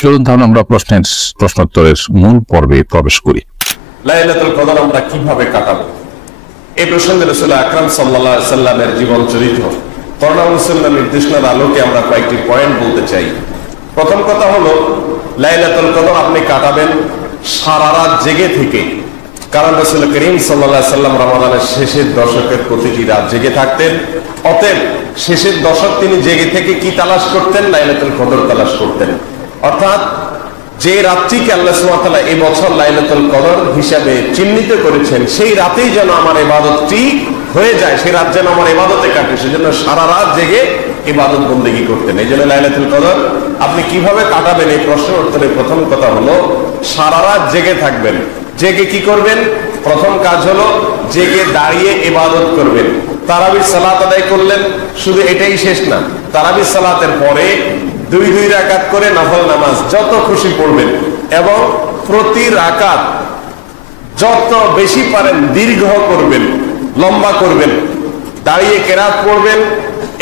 চলুন তাহলে আমরা প্রশ্নোত্তরের মূল পর্বে প্রবেশ করি। লাইলাতুল কদর আমরা কিভাবে কাটাবো, এই প্রসঙ্গে রাসূল আকরাম সাল্লাল্লাহু আলাইহি সাল্লামের জীবন চরিত্র করোনা নির্দেশনার আলোকে আমরা কয়েকটি পয়েন্ট বলতে চাই। প্রথম কথা হলো, লাইলাতুল কদর আপনি কাটাবেন সারা রাত জেগে থেকে, কারণ রাসূল করিম সাল্লাল্লাহু আলাইহি সাল্লাম রমাদানের শেষের দশকের প্রতিটি রাত জেগে থাকতেন। অতএব শেষের দশক তিনি জেগে থেকে কি তালাশ করতেন? লাইলাতুল কদর তালাশ করতেন। অর্থাৎ যে রাত্রিকে আল্লাহ সুবহানাহু ওয়া তাআলা এই বছর লাইলাতুল কদর হিসাবে চিহ্নিত করেছেন, সেই রাতেই যেন আমার ইবাদতটি হয়ে যায়, সেই রাত যেন আমার ইবাদতে কাটে, সেজন্য সারা রাত জেগে ইবাদত বন্দেগী করতেন। এই জন্য লাইলাতুল কদর আপনি কিভাবে কাটাবেন, এই প্রশ্নের উত্তরে প্রথম কথা হলো সারা রাত জেগে থাকবেন। জেগে কি করবেন? প্রথম কাজ হলো জেগে দাঁড়িয়ে ইবাদত করবেন। তারাবির সালাত আদায় করলেন, শুধু এটাই শেষ না, তারাবির সালাতের পরে দুই রাকাত করে নফল নামাজ যত খুশি পড়বেন, এবং প্রতি রাকাত যত বেশি পারেন দীর্ঘ করবেন, লম্বা করবেন। দাঁড়িয়ে কেরাত পড়বেন,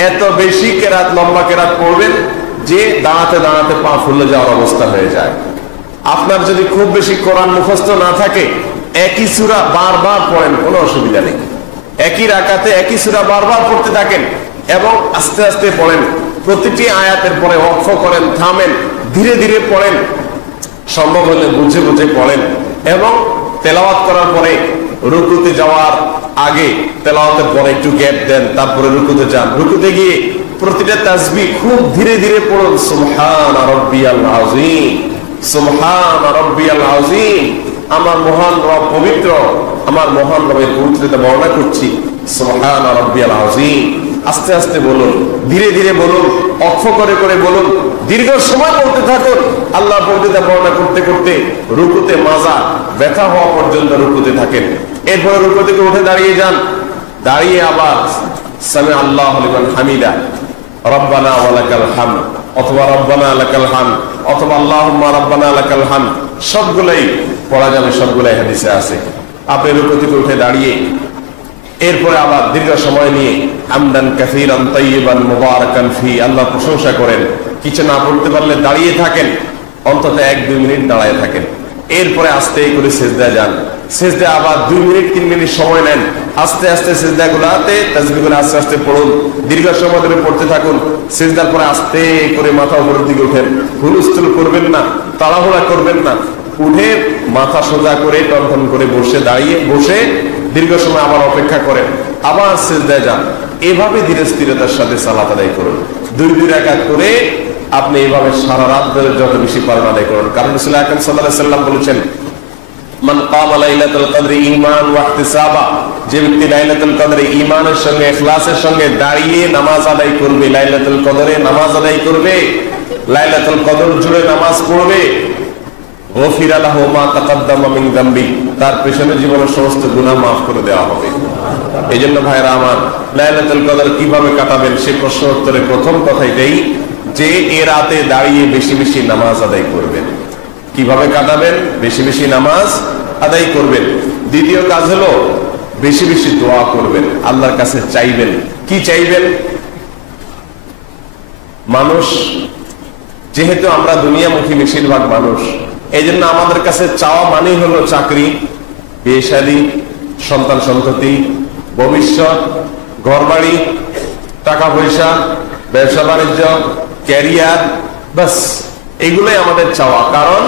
এত বেশি কেরাত, লম্বা কেরাত পড়বেন যে দাঁড়াতে দাঁড়াতে পা ফুলে যাওয়ার অবস্থা হয়ে যায়। আপনার যদি খুব বেশি কোরআন মুখস্থ না থাকে, একই সূরা বারবার পড়েন, কোনো অসুবিধা নেই। একই রাকাতে একই সূরা বারবার পড়তে থাকেন এবং আস্তে আস্তে পড়েন। প্রতিটি আয়াতের পরে ওয়াকফ করেন, থামেন, ধীরে ধীরে পড়েন, সম্ভব হলে বুঝে বুঝে পড়েন। এবং তেলাওয়াত করার পরে রুকুতে যাওয়ার আগে, তেলাওয়াতের পরে একটু গ্যাপ দেন, তারপরে রুকুতে যান। রুকুতে গিয়ে প্রতিটা তাসবিহ খুব ধীরে ধীরে পড়ুন। সুবহান রাব্বিয়াল আযীম, সুবহান রাব্বিয়াল আযীম, আমার মহান রব পবিত্র, আমার মহান রবের পবিত্রতা বর্ণনা করছি। সুবহান রাব্বিয়াল আযীম, আস্তে আস্তে বলুন, ধীরে ধীরে বলুন, অক্ষ করে করে বলুন, দীর্ঘ সময় বলতে থাকুন। আল্লাহ পবিত্রতা বর্ণনা করতে করতে রুকুতে মাজা ব্যথা হওয়া পর্যন্ত রুকুতে থাকেন। এরপরে রুকু থেকে উঠে দাঁড়িয়ে যান। দাঁড়িয়ে আবার সামি আল্লাহু লিমান হামিদা, রব্বানা ওয়া লাকাল হামদ, অথবা রব্বানা লাকাল হামদ, অথবা আল্লাহুম্মা রব্বানা লাকাল হামদ, সবগুলাই পড়া যাবে, সবগুলাই হাদিসে আছে। আপনি রুকু থেকে উঠে দাঁড়িয়ে এরপরে আবার দীর্ঘ সময় নিয়ে হামদান কাসীরান তাইয়িবান মুবারাকান ফি, আল্লাহর প্রশংসা করেন। কিছু না পড়তে পারলে দাঁড়িয়ে থাকেন, অন্তত 1-2 মিনিট দাঁড়ায় থাকেন। এরপরে আস্তে করে সিজদায় যান। সিজদায় আবার 2 মিনিট 3 মিনিট সময় নেন, আস্তে আস্তে সিজদাগুলোতে তাসবিহগুলো আস্তে আস্তে পড়ুন, দীর্ঘ সময় ধরে পড়তে থাকুন। সিজদার পরে আস্তে করে মাথা উপরের দিকে উঠেন, হুলস্থুল করবেন না, তাড়াহুড়া করবেন না। উঠে মাথা সোজা করে টনটন করে বসে দীর্ঘ সময় আবার অপেক্ষা করেন, আবার সিজদায় যান। এভাবে ধীরে স্থিরতার সাথে সালাত আদায় করুন। 2 রাকাত করে আপনি এইভাবে সারা রাত ধরে যত বেশি পারেন আদায় করুন। কারণ রাসূল আকরাম সাল্লাল্লাহু আলাইহি ওয়াসাল্লাম বলেছেন, মান কামা লাইলাতুল কদরি ঈমান ওয়া ইহতিসাবা, যে ব্যক্তি লাইলাতুল কদরে ঈমানের সঙ্গে ইখলাসের সঙ্গে দাঁড়িয়ে নামাজ আদায় করবে, লাইলাতুল কদরে নামাজ আদায় করবে, লাইলাতুল কদর জুড়ে নামাজ পড়বে, গফিরা লাহু মা তাকাদ্দামা মিন যামবি, তার পেছনের জীবনের সমস্ত গুনাহ মাফ করে দেওয়া হবে। এইজন্য ভাইরা আমার, লাইলাতুল কদর কিভাবে কাটাবেন সে প্রশ্ন উত্তরে প্রথম কথাই দেই যে এ রাতে দাঁড়িয়ে বেশি বেশি নামাজ আদায় করবেন। কিভাবে কাটাবেন? বেশি বেশি নামাজ আদায় করবেন। দ্বিতীয় কাজ হলো বেশি বেশি দোয়া করবেন, আল্লাহর কাছে চাইবেন। কি চাইবেন? মানুষ যেহেতু আমরা দুনিয়ামুখী বেশিরভাগ মানুষ, এই জন্য আমাদের কাছে চাওয়া মানেই হলো চাকরি, বিয়ে শাদী, সন্তান সন্ততি, ভবিষ্যৎ, ঘরবাড়ি, টাকা পয়সা, ব্যবসা বাণিজ্য, ক্যারিয়ার, বাস এগুলোই আমাদের চাওয়া। কারণ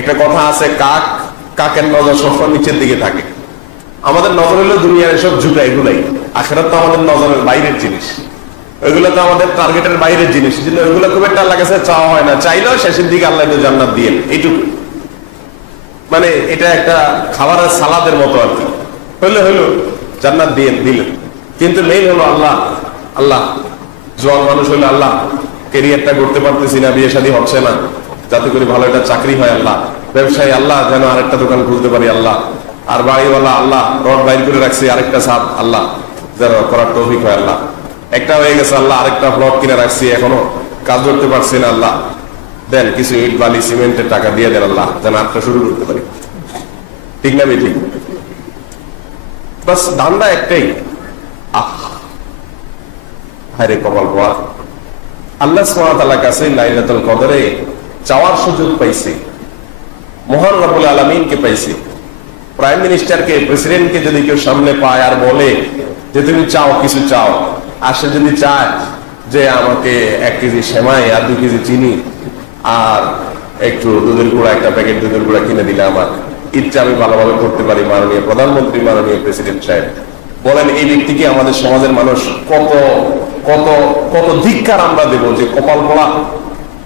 একটা কথা আছে, কাকের নজর সবসময় নিচের দিকে থাকে। আমাদের নজর হলো দুনিয়ার এসব ঝুঁকা, এগুলাই। আখিরাত তো আমাদের নজরের বাইরের জিনিস, ওইগুলো তো আমাদের টার্গেটের বাইরের জিনিস, কিন্তু ওইগুলো খুব একটা আল্লাহর কাছে চাওয়া হয় না। চাইলেও শেষের দিকে আল্লাহ তো জান্নাত দিয়েন, এইটুকু। মানে এটা একটা খাবারের সালাদের মতো আর কি, হইলো জান্নাত দিলেন। কিন্তু মেইন হলো আল্লাহ। জোয়ান মানুষ হইলো আল্লাহ, ক্যারিয়ারটা করতে পারতেছি না, বিয়ে শাদী হচ্ছে না, যাতে করে ভালো একটা চাকরি হয় আল্লাহ, ব্যবসায়ী আল্লাহ যেন আরেকটা দোকান খুলতে পারি আল্লাহ, আর বাড়িওয়ালা আল্লাহ রড বাইর করে রাখছি আরেকটা ছাদ আল্লাহ যেন করার তৌফিক হয় আল্লাহ, একটা হয়ে গেছে আল্লাহ, আরেকটা প্লট কিনে রাখছি এখনো কাজ করতে পারছি না আল্লাহ, দেন কিছু ইট বালি সিমেন্টের টাকা দিয়ে দেন আল্লাহ যেন আটটা শুরু করতে পারি। ঠিক না? ঠিক। বাস ধান্দা একটাই, হায়রে কপাল পোয়া, আল্লাহ সুবহানাহু ওয়া তাআলার কাছে লাইলাতুল কদরে চাওয়ার সুযোগ পাইছি, মহান রব্বুল আলামিনকে পাইছি। প্রাইম মিনিস্টারকে, প্রেসিডেন্টকে যদি কেউ সামনে পায় আর বলে যে তুমি চাও, কিছু চাও, আর সে যদি চায় যে আমাকে 1 কেজি সেমাই আর 2 কেজি চিনি আর একটু দুধের গুঁড়া, একটা প্যাকেট দুধের গুঁড়া কিনে দিলে আমার ইচ্ছা আমি ভালোভাবে করতে পারি, মাননীয় প্রধানমন্ত্রী, মাননীয় প্রেসিডেন্ট সাহেব, বলেন এই ব্যক্তিকে আমাদের সমাজের মানুষ কত কত কত ধিক্কার আমরা দেবো যে কপাল পড়া,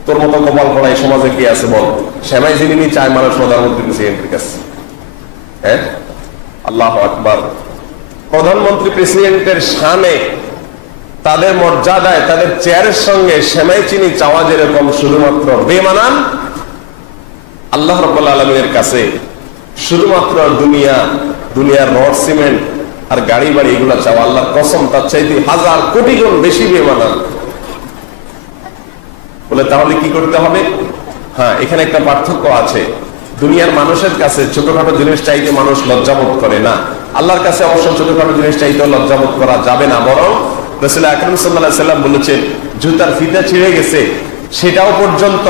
তোর মতো কপাল পড়া এই সমাজে কি আছে বল? সেমাই চিনি চায় মানুষ প্রধানমন্ত্রী প্রেসিডেন্টের কাছে। হ্যাঁ, আল্লাহু আকবার। প্রধানমন্ত্রী প্রেসিডেন্টের শানে, তাদের মর্যাদায়, তাদের চেয়ারের সঙ্গে সেমাই চিনি চাওয়া যেরকম শুধুমাত্র বেমানান, আল্লাহ রাব্বুল আলামিনের কাছে শুধুমাত্র দুনিয়ার রড সিমেন্ট আর গাড়ি বাড়ি এগুলা চাওয়া, আল্লাহর কসম, তার চাইতে 1000 কোটি গুণ বেশি বেমানান। বলে তাহলে কি করতে হবে? হ্যাঁ, এখানে একটা পার্থক্য আছে। দুনিয়ার মানুষের কাছে ছোটখাটো জিনিস চাইতে মানুষ লজ্জাবোধ করে না, আল্লাহর কাছে অবশ্য ছোটখাটো জিনিস চাইতে লজ্জাবোধ করা যাবে না, বরং রাসূল আকরাম সাল্লাল্লাহু আলাইহি ওয়াসাল্লাম বলেছেন জুতার ফিতা ছিঁড়ে গেছে সেটাও পর্যন্ত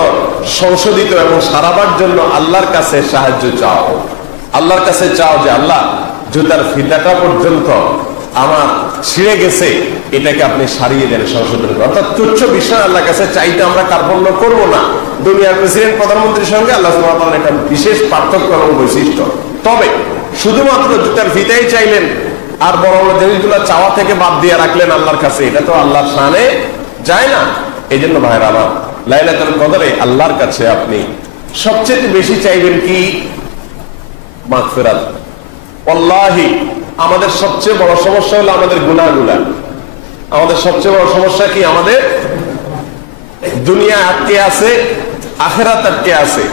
সংশোধিত এবং সারাবার জন্য আল্লাহর কাছে সাহায্য চাও। আল্লাহর কাছে চাও যে আল্লাহ, জুতার ফিতাটা পর্যন্ত আমার ছিঁড়ে গেছে, এটাকে আপনি সারিয়ে দেন, সংশোধন করেন। অর্থাৎ তুচ্ছ বিষয় আল্লাহর কাছে চাইতে আমরা কার্পণ্য করবো না। দুনিয়ার প্রেসিডেন্ট, প্রধানমন্ত্রীর সঙ্গে আল্লাহ সুবহানাহু ওয়া তাআলার একটা বিশেষ পার্থক্য এবং বৈশিষ্ট্য। তবে শুধুমাত্র জুতার ফিতাই চাইলেন আর বড় বড় জিনিসগুলো চাওয়া থেকে বাদ দিয়ে রাখলেন আল্লাহর কাছে, এটা তো আল্লাহর শানে যায় না। এই জন্য ভাইরা আমার, লাইলাতুল কদরে আল্লাহর কাছে আপনি সবচেয়ে বেশি চাইবেন কি? মাগফিরাত। ওয়াল্লাহি আমাদের সবচেয়ে বড় সমস্যা হলো আমাদের গুনাহগুলা। আমাদের সবচেয়ে বড় সমস্যা কি? আমাদের দুনিয়া আটকে আছে, আখিরাত আটকে আছে,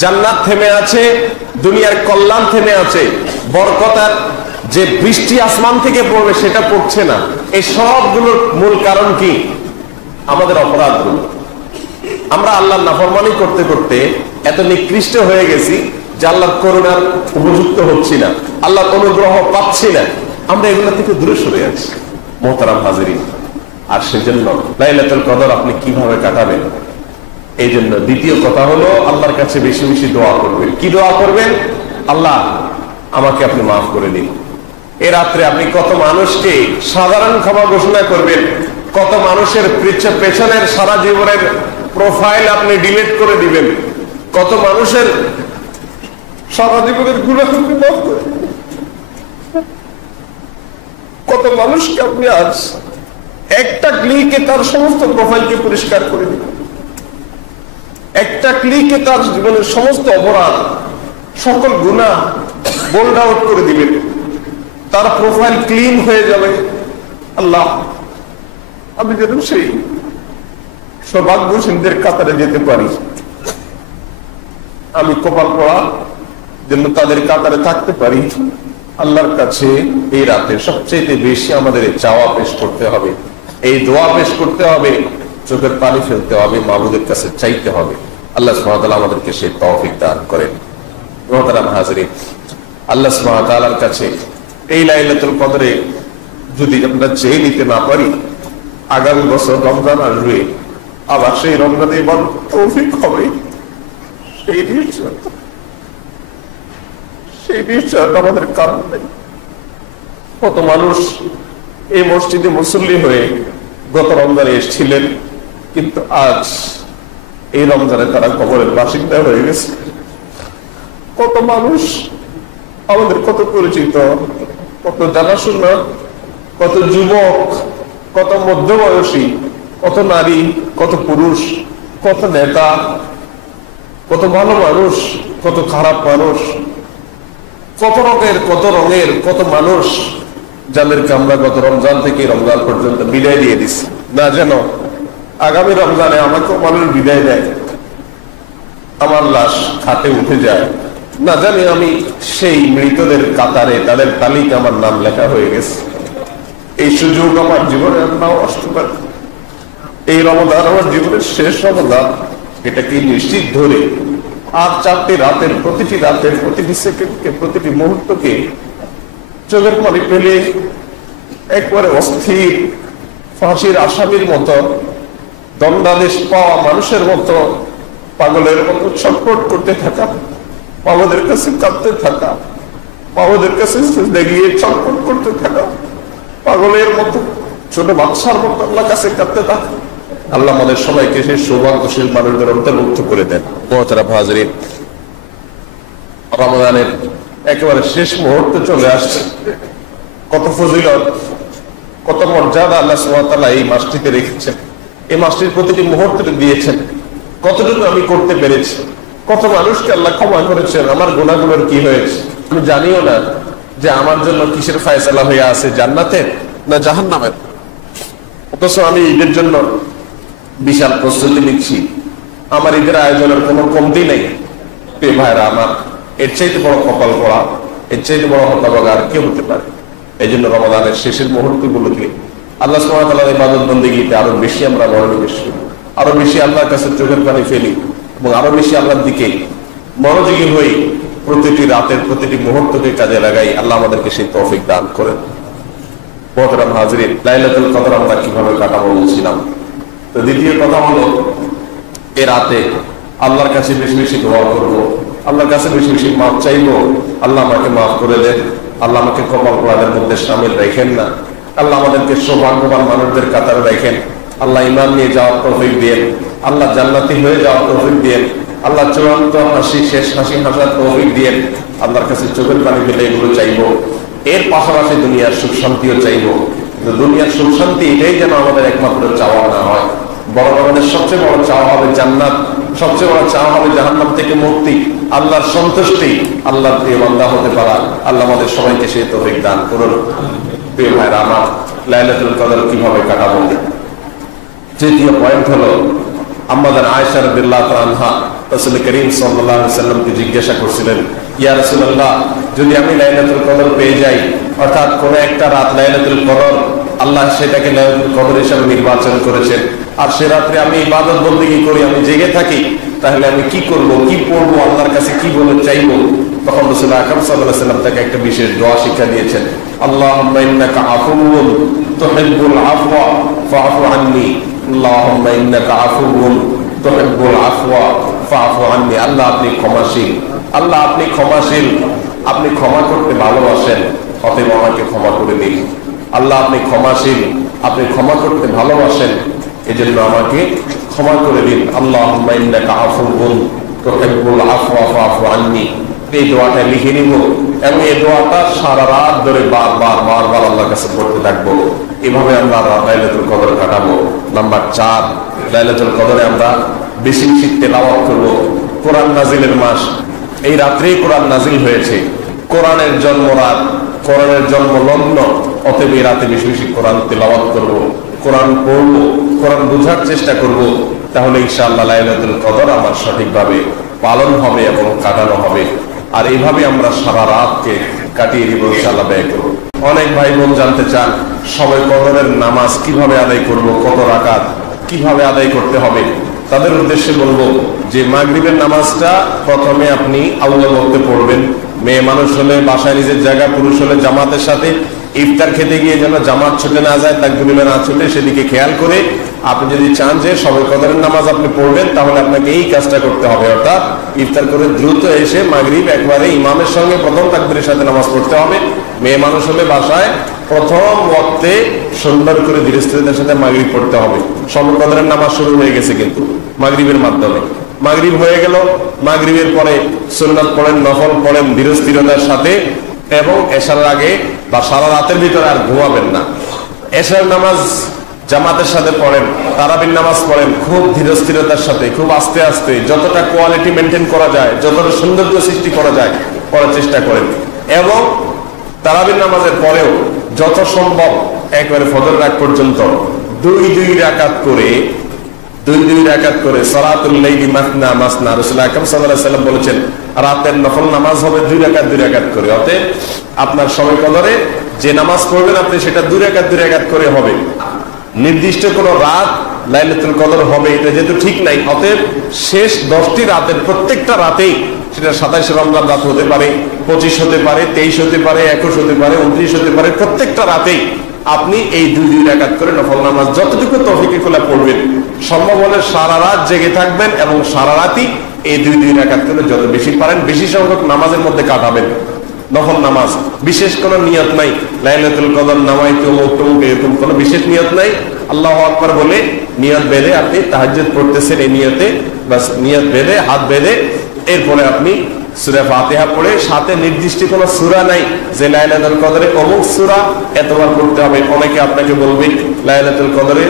জান্নাত থেমে আছে, দুনিয়ার কল্যাণ থেমে আছে, বরকতার যে বৃষ্টি আসমান থেকে পড়বে সেটা পড়ছে না। এই সবগুলোর মূল কারণ কি? আমাদের অপরাধগুলো। আমরা আল্লাহর নাফরমানি করতে করতে এত নিকৃষ্ট হয়ে গেছি যে আল্লাহর করুণার উপযুক্ত হচ্ছি না, আল্লাহর অনুগ্রহ পাচ্ছি না, আমরা এগুলো থেকে দূরে সরে যাচ্ছি মোহতারাম হাজিরিন। আর সেজন্য লাইলাতুল কদর আপনি কিভাবে কাটাবেন? এই জন্য দ্বিতীয় কথা হলো আল্লাহর কাছে বেশি বেশি দোয়া করবেন। কি দোয়া করবেন? আল্লাহ আমাকে আপনি মাফ করে দিন। এ রাত্রে আপনি কত মানুষকে সাধারণ ক্ষমা ঘোষণা করবেন, কত মানুষের পেছনের সারা জীবনের প্রোফাইল আপনি ডিলিট করে দিবেন, কত মানুষের সারা জীবনের গুনাহ আপনি মাফ করে, কত মানুষকে আপনি আজ একটা ক্লিকে তার সমস্ত প্রোফাইলকে পরিষ্কার করে দিবেন, একটা ক্লিকে তার জীবনের সমস্ত অপরাধ, সকল গুনাহ বোল্ড আউট করে দিবেন, তার প্রোফাইল ক্লিন হয়ে যাবে। আল্লাহ, আমি যেন সেই সৌভাগ্যশীলদের কাতারে যেতে পারি, আমি কপাল পড়া যেন তাদের কাতারে থাকতে পারি। আল্লাহর কাছে এই রাতে সবচেয়ে বেশি আমাদের চাওয়া পেশ করতে হবে, এই দোয়া পেশ করতে হবে, চোখের পানি ফেলতে হবে, মাবুদের কাছে চাইতে হবে। আল্লাহ সুবহানাহু ওয়া তাআলা আমাদেরকে সেই তৌফিক দান করেন। মুহতারাম হাজিরিন, আল্লাহ সুবহানাহু ওয়া তাআলার কাছে এই লাইলাতুল কদরে যদি আমরা চেয়ে নিতে না পারি, আগামী বছর রমজান আসবে, আবার সেই রমজানে এবার তৌফিক হবে, সেই নিশ্চয়তা আমাদের কারণ নেই। কত মানুষ এই মসজিদে মুসল্লি হয়ে গত রমজানে এসেছিলেন, কিন্তু আজ এই রমজানে তারা কবরের বাসিন্দা হয়ে গেছে। কত মানুষ আমাদের, কত পরিচিত, কত জানাশোনা, কত যুবক, কত মধ্যবয়সী, কত নারী, কত পুরুষ, কত নেতা, কত ভালো মানুষ, কত খারাপ মানুষ, কত রঙের কত মানুষ, যাদেরকে আমরা গত রমজান থেকে রমজান পর্যন্ত বিদায় দিয়ে দিচ্ছি, না যেন আগামী রমজানে আমাকে মানুষ বিদায় দেয়, আমার লাশ খাটে উঠে যায়, না জানি আমি সেই মৃতদের কাতারে, তাদের তালিকা আমার নাম লেখা হয়ে গেছে। এই সুযোগ আমার জীবনে নাও আসতে পারে। এই রমজান আমার জীবনের শেষ রমজান, এটাকে নিশ্চিত ধরে আর 4টি রাতের, প্রতিটি রাতের প্রতিটি সেকেন্ডকে, প্রতিটি মুহূর্তকে চোখের পানি ফেলে একবারে অস্থির ফাঁসির আসামির মতো দণ্ডাদেশ পাওয়া মানুষের মতো পাগলের মতো ছটফট করতে থাকা, পাগলের কাছে কাঁদতে থাকা, পাগলের কাছে গিয়ে ছটফট করতে থাকা, পাগলের মতো ছোট বাচ্চার মতো আল্লাহ কাছে কাঁদতে থাকা। আল্লাহ আমাদের সবাইকে সেই সৌভাগ্যশীল মানুষদের অন্তর্ভুক্ত করে দেন। মোহতারাম হাজরিন, রমাদানের একেবারে শেষ মুহূর্তে চলে আসছে। কত ফজিলত, কত মর্যাদা আল্লাহ সুবহানাহু ওয়া তাআলা এই মাসটিতে রেখেছেন, এই মাসটির প্রতিটি মুহূর্তে দিয়েছেন। কতটুকু আমি করতে পেরেছি, কত মানুষকে আল্লাহ ক্ষমা করেছেন, আমার গুনাহগুলোর কি হয়েছে আমি জানিও না যে আমার জন্য কিসের ফয়সালা হয়ে আছে, জান্নাতের না জাহান্নামের। অথচ আমি ঈদের জন্য বিশাল প্রস্তুতি নিচ্ছি, আমার ঈদের আয়োজনের কোনো কমতি নেই। প্রিয় ভাইরা আমার, এর চাইতে বড় কপাল পড়া, এর চাইতে বড় হতভাগা আর কেউ হতে পারে। এই জন্য রমাদানের শেষের মুহূর্তগুলোকে আল্লাহ সুবহানাহু ওয়া তাআলার ইবাদত বন্দেগীতে আরো বেশি আমরা মনোনিবেশ করি, আরো বেশি আল্লাহর কাছে চোখের পানি ফেলি এবং আরো বেশি আল্লাহর দিকে মনোযোগী হই। প্রতিটি রাতের প্রতিটি মুহূর্তকে কাজে লাগাই। আল্লাহ আমাদেরকে সেই তৌফিক দান করেন। মোহতারাম হাজরিন, লাইলাতুল কদর আমরা কিভাবে কাটাবো বলছিলাম। তো দ্বিতীয় কথা হলো, এ রাতে আল্লাহর কাছে বেশি বেশি দোয়া করবো, আল্লাহর কাছে বেশি বেশি মাফ চাইবো। আল্লাহ আমাকে মাফ করে দেন, আল্লাহ আমাকে কপাল পোড়াদের মধ্যে শামিল রাখেন না, আল্লাহ আমাদেরকে সৌভাগ্যবান মানুষদের কাতারে রাখেন। আল্লাহ ঈমান নিয়ে যাওয়ার তৌফিক দিয়েন, আল্লাহ জান্নাতি হয়ে যাওয়ার তৌফিক দিয়েন, আল্লাহ চূড়ান্ত হাসি শেষ হাসি হাসার তৌফিক দিয়েন। আল্লাহর কাছে চোখের পানি ফেলে এগুলো চাইবো। এর পাশাপাশি দুনিয়ার সুখ শান্তিও চাইবো। দুনিয়ার সুখ শান্তি এটাই যেন আমাদের একমাত্র চাওয়া না হয়। বড় আমাদের সবচেয়ে বড় চাওয়া হবে জান্নাত, সবচেয়ে বড় চাওয়া হবে জাহান্নাম থেকে মুক্তি, আল্লাহর সন্তুষ্টি, আল্লাহর প্রিয় বান্দা হতে পারা। আল্লাহ আমাদের সবাইকে সেই তৌফিক দান করুন। প্রিয় ভাইরা আমার, লাইলাতুল কদর কিভাবে কাটাবো? তৃতীয় পয়েন্ট হলো, আম্মাজান আয়েশা রাদিয়াল্লাহু তাআলা আনহা রাসূল করিম সাল্লাল্লাহু আলাইহি ওয়াসাল্লামকে জিজ্ঞাসা করছিলেন, ইয়া রাসূলুল্লাহ, যদি আমি লাইলাতুল কদর পেয়ে যাই, অর্থাৎ কোন একটা রাত লাইলাতুল কদর, আল্লাহ সেটাকে লাইলাতুল কদর হিসেবে নির্বাচন করেছেন, আর সে রাত্রে আমি ইবাদত বন্দেগী করি, আমি জেগে থাকি, তাহলে আমি কি করব, কি পড়বো, আল্লাহর কাছে কি বলে চাইবো? তখন রাসূল আকরাম সাল্লাল্লাহু আলাইহি ওয়াসাল্লাম তাকে একটা বিশেষ দোয়া শিক্ষা দিয়েছেন। আল্লাহুম্মা ইন্নাকা আফুউন তুহিব্বুল আফওয়া ফাআফু আন্নী, আল্লাহুম্মা ইন্নাকা আফুউন তুহিব্বুল আফওয়া ফাআফু আন্নী। আল্লাহ আপনি ক্ষমাশীল, আল্লাহ আপনি ক্ষমাশীল, আপনি ক্ষমা করতে ভালোবাসেন, অতএব আমাকে ক্ষমা করে দিন। আল্লাহ আপনি ক্ষমাশীল, আপনি ক্ষমা করতে ভালোবাসেন, এজন্য আমাকে ক্ষমা করে দিন। আল্লাহুম্মা ইন্নাকা আফুউন তুহিব্বুল আফওয়া ফাআফু আন্নী। এই দোয়াটা লিখে নিব এবং এই দোয়াটা সারা রাত ধরে বারবার আল্লাহর কাছে পড়তে থাকবো। এভাবে আমরা লাইলাতুল কদর কাটাবো। নাম্বার 4, লাইলাতুল কদরে আমরা বেশি বেশি তেলাওয়াত করব। কোরআন নাজিলের মাস, এই রাত্রেই কোরআন নাজিল হয়েছে, কোরআনের জন্ম রাত, কোরআনের জন্ম লগ্ন, অতএব এই রাতে বেশি বেশি কোরআন তেলাওয়াত করব, কোরআন পড়বো, কোরআন বোঝার চেষ্টা করব। তাহলে ইনশাআল্লাহ লাইলাতুল কদর আমার সঠিকভাবে পালন হবে এবং কাটানো হবে। আর এইভাবে আমরা সারা রাতকে কাটিয়ে দিব ইনশাআল্লাহ, ব্যয় করব। অনেক ভাই বোন জানতে চান সবে কদরের নামাজ কিভাবে আদায় করব, কত রাকাত, কিভাবে আদায় করতে হবে। তাদের উদ্দেশ্যে বলবো যে মাগরিবের নামাজটা প্রথমে আপনি আল্লাহ ওয়াক্তে পড়বেন। মেয়ে মানুষ হলে বাসায় নিজের জায়গা, পুরুষ হলে জামাতের সাথে। ইফতার খেতে গিয়ে যেন জামাত ছুটে না যায়, তাকবীরে না ছুটে, সেদিকে খেয়াল করে আপনি যদি চান যে সবে কদরের নামাজ আপনি পড়বেন, তাহলে আপনাকে এই কাজটা করতে হবে। অর্থাৎ ইফতার করে দ্রুত এসে মাগরিব একবারে ইমামের সঙ্গে প্রথম তাকবীরের সাথে নামাজ পড়তে হবে। মেয়ে মানুষ হলে বাসায় প্রথম ওয়াক্তে সুন্দর করে ধীরস্থিরতার সাথে মাগরিব পড়তে হবে। সবে কদরের নামাজ শুরু হয়ে গেছে কিন্তু মাগরিবের মাধ্যমে। মাগরিব হয়ে গেল, মাগরিবের পরে সুন্নাত পড়েন, নফল পড়েন ধীরস্থিরতার সাথে, এবং এশার আগে বা সারা রাতের ভিতরে আর ঘুমাবেন না। এশার নামাজ জামাতের সাথে পড়েন, তারাবির নামাজ পড়েন খুব ধীরস্থিরতার সাথে, খুব আস্তে আস্তে, যতটা কোয়ালিটি মেনটেন করা যায়, যতটা সৌন্দর্য সৃষ্টি করা যায় পড়ার চেষ্টা করেন। এবং তারাবির নামাজের পরেও যত সম্ভব একবারে ফজর রাত পর্যন্ত দুই রাকাত করে সালাতুল লাইলি মাসনা মাসনা, রাসূল আকরাম সাল্লাল্লাহু আলাইহি ওয়াসাল্লাম বলেছেন রাতের নফল নামাজ হবে 2 রাকাত করে। অতএব আপনার সবে কদরে যে নামাজ পড়বেন আপনি সেটা 2 রাকাত করে হবে। নির্দিষ্ট কোন রাত লাইলাতুল কদর হবে এটা যেহেতু ঠিক নাই, অতএব শেষ 10টি রাতের প্রত্যেকটা রাতেই সেটা 27 রমজান রাত হতে পারে, 25 হতে পারে, 23 হতে পারে, 21 হতে পারে, 29 হতে পারে, প্রত্যেকটা রাতেই আপনি এই দুই রাকাত করে নফল নামাজ যতটুকু তৌফিকে খোলা পড়বেন, সম্ভব হলে সারা রাত জেগে থাকবেন এবং সারা রাতই এই দুই রাকাত করে যত বেশি পারেন বেশি সংখ্যক নামাজের মধ্যে কাটাবেন। নফল নামাজ, বিশেষ কোনো নিয়ত নাই, লাইলাতুল কদর নামাইতে অমুক তমুক এরকম কোনো বিশেষ নিয়ত নাই। আল্লাহু আকবার বলে নিয়ত বেঁধে আপনি তাহাজ্জুদ পড়তেছেন, এই নিয়তে বাস নিয়ত বেঁধে হাত বেঁধে এরপরে আপনি সূরা ফাতিহা পড়ে, সাথে নির্দিষ্ট কোনো সূরা নাই যে লাইলাতুল কদরে অমুক সূরা এতবার পড়তে হবে। অনেকে আপনাকে বলবে লাইলাতুল কদরে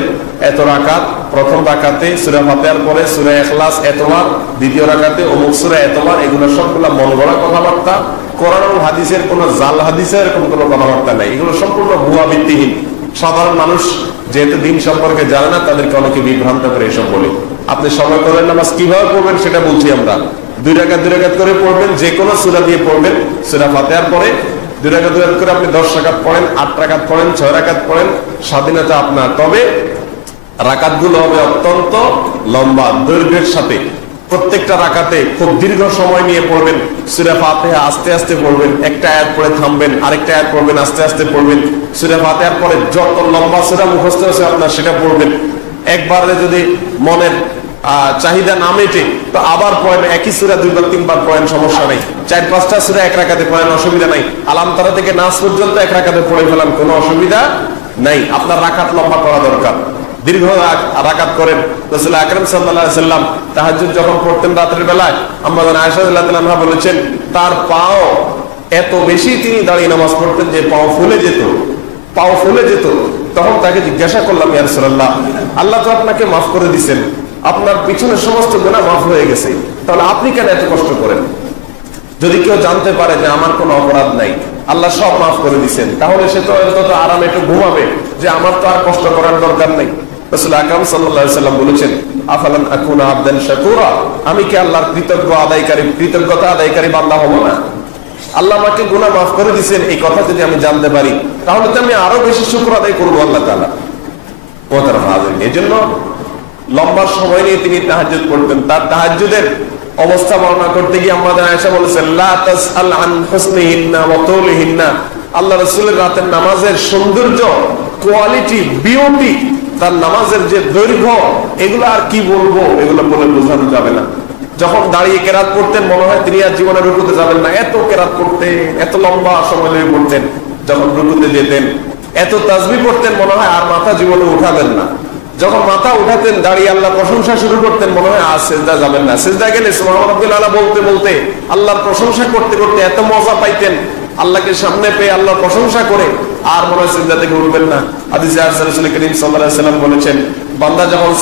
এত রাকাত, প্রথম রাকাতে সূরা ফাতিহার পরে সূরা ইখলাস এতবার, দ্বিতীয় রাকাতে অমুক সূরা এতবার। এগুলো সবগুলা মন গড়া কথাবার্তা, কোরআন এবং হাদিসের কোনো জাল হাদিসের এরকম কোনো কথাবার্তা নাই। এগুলো সম্পূর্ণ ভুয়া ভিত্তিহীন। সাধারণ মানুষ যেহেতু দিন সম্পর্কে জানে না, তাদেরকে অনেকে বিভ্রান্ত করে এসব বলে। আপনি সময় করেন নামাজ কিভাবে পড়বেন সেটা বলছি আমরা। 2 রাকাত করে পড়বেন, যে কোনো সূরা দিয়ে পড়বেন। সূরা ফাতিহার পরে 2 রাকাত করে আপনি 10 রাকাত পড়েন, 8 রাকাত পড়েন, 6 রাকাত পড়েন, স্বাধীনতা আপনার। তবে রাকাতগুলো হবে অত্যন্ত লম্বা দৈর্ঘ্যের সাথে। প্রত্যেকটা রাকাতে খুব দীর্ঘ সময় নিয়ে পড়বেন। সূরা ফাতিহা আস্তে আস্তে পড়বেন, একটা আয়াত পড়ে থামবেন, আরেকটা আয়াত পড়বেন, আস্তে আস্তে পড়বেন। সূরা ফাতিহার পরে যত লম্বা সূরা মুখস্থ আছে আপনার সেটা পড়বেন। একবারে যদি মনের চাহিদা না মেটে তো আবার পড়েন, একই সূরা 2 বা 3 বার পড়েন, সমস্যা নেই। 4-5টা সূরা এক রাকাতে পড়েন, অসুবিধা নাই। আলাম তারা থেকে নাস পর্যন্ত এক রাকাতে পড়ে ফেলান, কোনো অসুবিধা নাই। আপনার রাকাত লম্বা করা দরকার, দীর্ঘ রাকাত করেন। রাসূল আকরাম সাল্লাল্লাহু আলাইহি ওয়াসাল্লাম তাহাজ্জুদ যখন পড়তেন রাতের বেলায়, আম্মা জান আয়েশা রাদিয়াল্লাহু তাআলা আনহা বলেছেন তার পাও এত বেশি তিনি দাঁড়িয়ে নামাজ পড়তেন যে পাও ফুলে যেত। তখন তাকে জিজ্ঞাসা করলাম, ইয়া রাসূলুল্লাহ, আল্লাহ তো আপনাকে মাফ করে দিয়েছেন, আপনার পিছনের সমস্ত গুনাহ মাফ হয়ে গেছে, তাহলে আপনি কেন এত কষ্ট করেন? যদি কেউ জানতে পারে যে আমার কোনো অপরাধ নাই, আল্লাহ সব মাফ করে দিয়েছেন, তাহলে সে তো অন্তত আরামে একটু ঘুমাবে যে আমার তো আর কষ্ট করার দরকার নেই। রাসূল আকরাম সাল্লাল্লাহু আলাইহি ওয়াসাল্লাম বলেছেন, আফালান আকুনা আবদান শাকুরা, আমি কি আল্লাহর কৃতজ্ঞতা আদায়কারী বান্দা হব না? আল্লাহ আমাকে গুনাহ মাফ করে দিয়েছেন এই কথা যদি আমি জানতে পারি, তাহলে তো আমি আরো বেশি শুকর আদায় করবো আল্লাহ তাআলা। এজন্য লম্বা সময় নিয়ে তিনি তাহাজ্জুদ পড়তেন। তার তাহাজ্জুদের অবস্থা বর্ণনা করতে গিয়ে আমাদের আয়েশা বলেছেন, লা তাসআল আন হুসনিহিন্না ওয়া তুলিহিন্না, আল্লাহ রাসূলের রাতের নামাজের সৌন্দর্য, কোয়ালিটি, বিউটি, তার নামাজের যে দৈর্ঘ্য, এগুলো আর কি বলবো, এগুলো বলে বোঝানো যাবে না। যখন দাঁড়িয়ে কেরাত পড়তেন মনে হয় তিনি আর জীবনে রুকুতে যাবেন না, এত কেরাত পড়তেন, এত লম্বা সময় ধরে পড়তেন। যখন রুকুতে যেতেন এত তাসবিহ পড়তেন মনে হয় আর মাথা জীবনে উঠাবেন না। যখন মাথা উঠাতেন দাঁড়িয়ে আল্লাহ প্রশংসা শুরু করতেন মনে হয় আর সিজদা যাবেন না। সিজদা গেলে সুবহান রাব্বিল আলা বলতে বলতে আল্লাহর প্রশংসা করতে করতে এত মজা পাইতেন, আল্লাহকে সামনে পেয়ে আল্লাহর প্রশংসা করে আর মনে হয় সিজদা থেকে উঠবেন না। হাদিসে রাসূল করিম সাল্লাল্লাহু আলাইহি ওয়াসাল্লাম বলেছেন, বান্দা যখন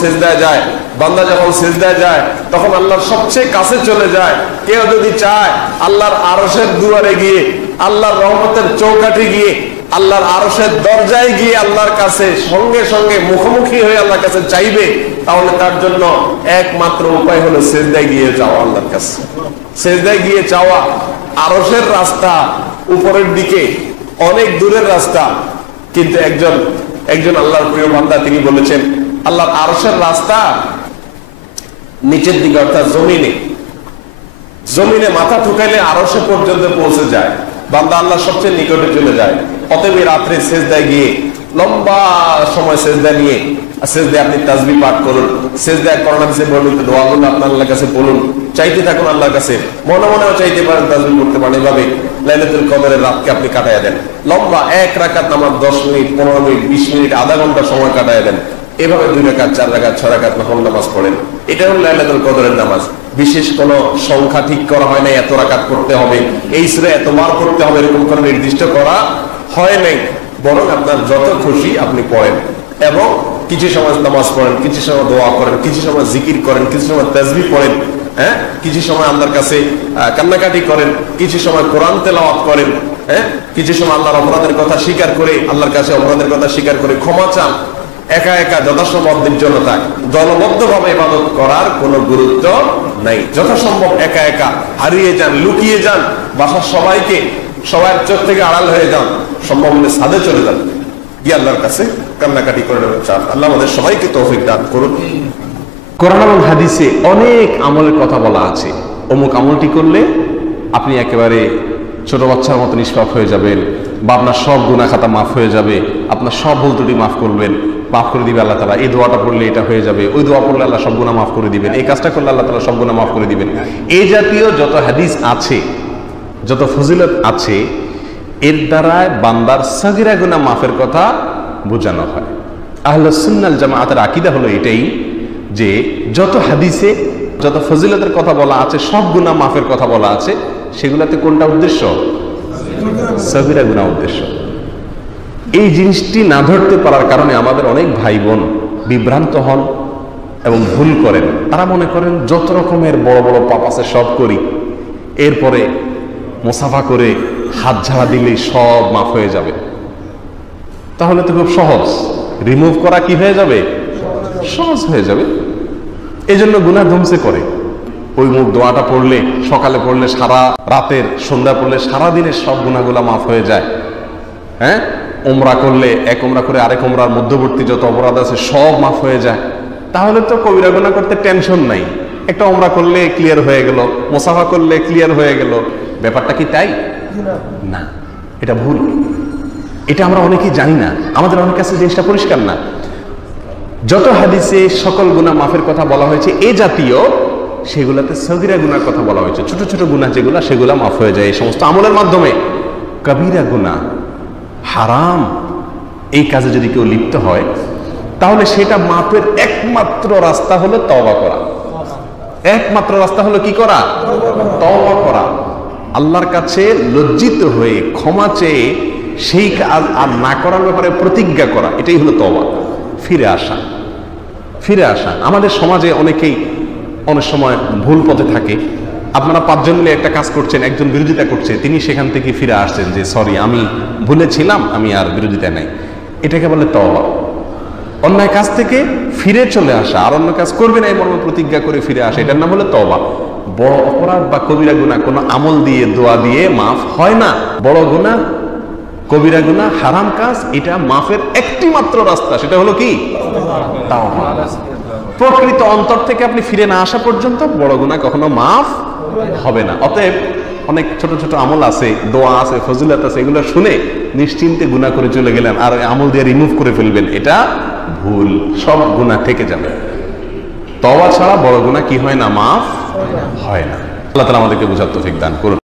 সিজদায় যায় তখন আল্লাহর সবচেয়ে কাছে চলে যায়। কেউ যদি চায় আল্লাহর আরশের দুয়ারে গিয়ে, আল্লাহর রহমতের চৌকাঠে গিয়ে, আল্লাহর আরশের দরজায় গিয়ে আল্লাহর কাছে সঙ্গে সঙ্গে মুখোমুখি হয়ে আল্লাহর কাছে চাইবে, তাহলে তার জন্য একমাত্র উপায় হলো সিজদায় গিয়ে যাওয়া আল্লাহর কাছে। সিজদায় গিয়ে চাওয়া। আরশের রাস্তা উপরের দিকে, অনেক দূরের রাস্তা, কিন্তু একজন আল্লাহর প্রিয় বান্দা তিনি বলেছেন আল্লাহর আরশের রাস্তা নিচের দিকে, অর্থাৎ জমিনে মাথা ঠুকাইলে আরশে পর্যন্ত পৌঁছে যায়, বান্দা আল্লাহ সবচেয়ে নিকটে চলে যায়। অতএব রাত্রে সিজদায় গিয়ে লম্বা সময় সিজদা নিয়ে সিজদায় আপনি তাসবিহ পাঠ করুন, সিজদায় কোরআন হাদিসে বর্ণিত দোয়াগুলো আপনার আল্লাহর কাছে বলুন, চাইতে থাকুন আল্লাহর কাছে, মনে মনেও চাইতে পারেন, তাসবিহ করতে পারেন। এভাবে লাইলাতুল কদরের রাতকে আপনি কাটায়া দেন। লম্বা এক রাকাত নামাজ 10 মিনিট, 15 মিনিট, 20 মিনিট, আধা ঘন্টা সময় কাটায়া দেন। এভাবে 2 রাকাত, 4 রাকাত, 6 রাকাত নফল নামাজ পড়েন। এটা হলো লাইলাতুল কদরের নামাজ। বিশেষ কোনো সংখ্যা ঠিক করা হয় নাই, এত রাকাত করতে হবে, এই সূরা এতবার করতে হবে, এরকম কোনো নির্দিষ্ট করা হয় নাই। বরং আপনার যত খুশি আপনি পড়েন এবং কিছু সময় নামাজ পড়েন, কিছু সময় দোয়া করেন, কিছু সময় জিকির করেন, কিছু সময় তাসবিহ পড়েন, কিছু সময় আল্লাহর কাছে কান্নাকাটি করেন, কিছু সময় কোরআন তেলাওয়াত করেন, কিছু সময় আল্লাহর অপরাধের কথা স্বীকার করে, আল্লাহর কাছে অপরাধের কথা স্বীকার করে ক্ষমা চান। একা একা যথাসম্ভব নির্জনতা, দলবদ্ধভাবে ইবাদত করার কোনো গুরুত্ব নাই। যথাসম্ভব একা একা হারিয়ে যান, লুকিয়ে যান, বাসার সবার চোখ থেকে আড়াল হয়ে যান, সম্ভব হলে ছাদে চলে যান, গিয়ে আল্লাহর কাছে কান্নাকাটি করে চান। আল্লাহ আমাদের সবাইকে তৌফিক দান করুন। কোরআন এবং হাদিসে অনেক আমলের কথা বলা আছে, অমুক আমলটি করলে আপনি একেবারে ছোট বাচ্চার মতো নিষ্পাপ হয়ে যাবেন, বা আপনার সব গুনাহ খাতা মাফ হয়ে যাবে, আপনার সব ভুল ত্রুটি মাফ করবেন, মাফ করে দিবে আল্লাহ তাআলা। এই দোয়াটা পড়লে এটা হয়ে যাবে, ওই দোয়া পড়লে আল্লাহ সব গুনাহ মাফ করে দিবেন, এই কাজটা করলে আল্লাহ তাআলা সব গুনাহ মাফ করে দিবেন। এই জাতীয় যত হাদিস আছে, যত ফজিলত আছে, এর দ্বারা বান্দার সাগিরা গুনাহ মাফের কথা বোঝানো হয়। আহলুস সুন্নাহ ওয়াল জামাআতের আকীদা হলো এটাই যে যত হাদিসে যত ফজিলতের কথা বলা আছে, সব গুনাহ মাফের কথা বলা আছে, সেগুলাতে কোনটা উদ্দেশ্য? সাগিরা গুনাহ উদ্দেশ্য। এই জিনিসটি না ধরতে পারার কারণে আমাদের অনেক ভাই বোন বিভ্রান্ত হন এবং ভুল করেন। তারা মনে করেন যত রকমের বড় বড় পাপ আছে সব করি, এরপরে মুসাফা করে হাত ঝাড়া দিলেই সব মাফ হয়ে যাবে। তাহলে তো খুব সহজ, রিমুভ করা কি হয়ে যাবে? সহজ হয়ে যাবে। এই জন্য গুনাহ ধুমসে করে। ওই মুখ দোয়াটা পড়লে, সকালে পড়লে সারা রাতের, সন্ধ্যা পড়লে সারা দিনের সব গুনাহগুলা মাফ হয়ে যায়। হ্যাঁ, ওমরা করলে এক ওমরা করে আরেক ওমরার মধ্যবর্তী যত অপরাধ আছে সব মাফ হয়ে যায়। তাহলে তো কবিরা গুনাহ করতে টেনশন নাই। একটা ওমরা করলে ক্লিয়ার হয়ে গেল, মুসাফা করলে ক্লিয়ার হয়ে গেল। ব্যাপারটা কি তাই? না, এটা ভুল। এটা আমরা অনেকেই জানি না, আমাদের অনেক কাছে জিনিসটা পরিষ্কার না। যত হাদিসে সকল গুনাহ মাফের কথা বলা হয়েছে এ জাতীয়, সেগুলাতে সগীরা গুনার কথা বলা হয়েছে। ছোট ছোট গুনাহ যেগুলা, সেগুলা মাফ হয়ে যায় এই সমস্ত আমলের মাধ্যমে। কবিরা গুনাহ, হারাম, এই কাজে যদি কেউ লিপ্ত হয়, তাহলে সেটা মাফের একমাত্র রাস্তা হলো তওবা করা। একমাত্র রাস্তা হলো কি করা? তওবা করা। আল্লাহর কাছে লজ্জিত হয়ে ক্ষমা চেয়ে সেই কাজ আর না করার ব্যাপারে প্রতিজ্ঞা করা, এটাই হলো তওবা। ফিরে আসা, ফিরে আসা। আমাদের সমাজে অনেকেই অনেক সময় ভুল পথে থাকে। আপনারা 5 জন মিলে একটা কাজ করছেন, একজন বিরোধিতা করছে, তিনি সেখান থেকে ফিরে আসছেন যে সরি, আমি ভুলে ছিলাম, আমি আর বিরোধিতা নাই। এটাকে বলে তওবা। অন্যায় কাজ থেকে ফিরে চলে আসা, আর অন্য কাজ করবে না এই মর্মে প্রতিজ্ঞা করে ফিরে আসা, এটার নাম হলো তওবা। বড় অপরাধ বা কবিরা গুনাহ কোনো আমল দিয়ে, দোয়া দিয়ে মাফ হয় না। বড় গুনাহ, কবিরা গুনাহ, হারাম কাজ, এটা মাফের একটি মাত্র রাস্তা, সেটা হলো কি? তাওবা। প্রকৃত অন্তর থেকে আপনি ফিরে না আসা পর্যন্ত বড় গুনাহ কখনো মাফ হবে না। অতএব অনেক ছোট ছোট আমল আছে, দোয়া আছে, ফজিলত আছে, এগুলো শুনে নিশ্চিন্তে গুনাহ করে চলে গেলেন আর আমল দিয়ে রিমুভ করে ফেলবেন, এটা ভুল। সব গুনাহ থেকে যাবে। তওবা ছাড়া বড় গুনাহ কি হয় না? মাফ হয় না। আল্লাহ তাআলা আমাদেরকে বুঝার তৌফিক দান করুন।